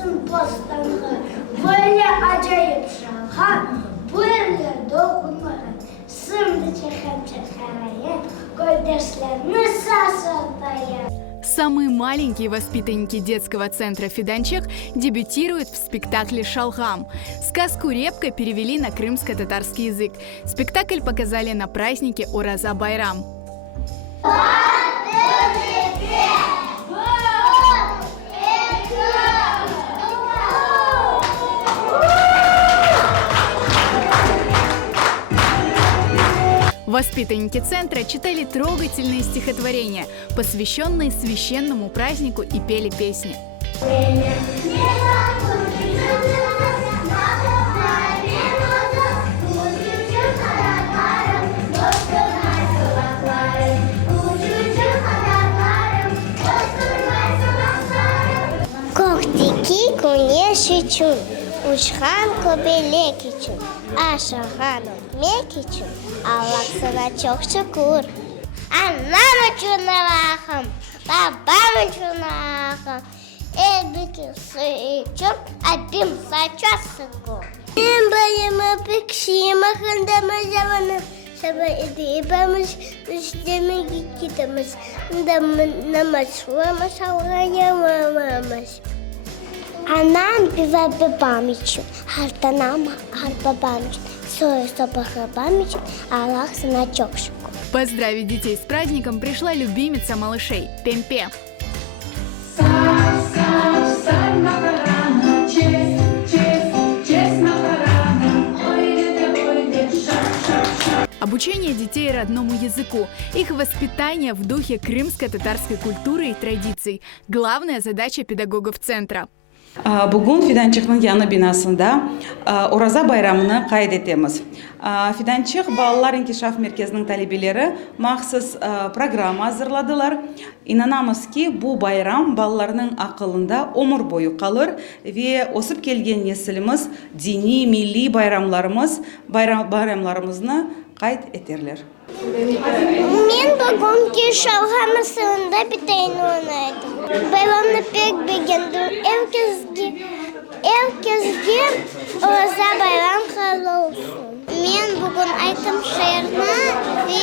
Açsın bostanı, böyle acayip şalha, böyle dokunmadan, sımdı çeken çekereye, koy derslerini sasaldaya. Самые маленькие воспитанники детского центра «Фиданчик» дебютируют в спектакле «Шалгам». Сказку «Репка» перевели на крымско-татарский язык. Спектакль показали на празднике Ураза Байрам. Воспитанники центра читали трогательные стихотворения, посвященные священному празднику, и пели песни. Koktiki kuneşiçun, uçhan köbelek için, aşağıdan mek için, Allah sana çok şükür. Annem için Allah'ım, babam için Allah'ım, elbikisi için adım saçasıkı. Ben bayımı pekşiyim, akındama zamanı. Sabah edibimiz, üstüme gittiğimiz, namaz kılmamız, ağlayamamız. Anam ve babam için, her anam, her babam için, sonra sabah babam için, Allah sana çok şükür. Поздравить детей с праздником пришла любимица малышей – Пемпе. Обучение детей родному языку, их воспитание в духе крымско-татарской культуры и традиций – главная задача педагогов центра. Бүгін Фиданчиктің яны бинасында Ураза байрамыны қайд етеміз. Фиданчик балалар инкишаф мерkezінің талебелері мақсыз программа hazırladılar. İnanamız ki bu bayram балаларның ақылында өмір бойы қалыр ve осып келген несліміз дини, milli bayramlarımızны қайд етерлер. Ben bugünkü şalgamısında bir tane oynadım. Bayramını pek beğendim. Herkesge Urazа bayram kutlu olsun. Ben bugün aytım şiirini ve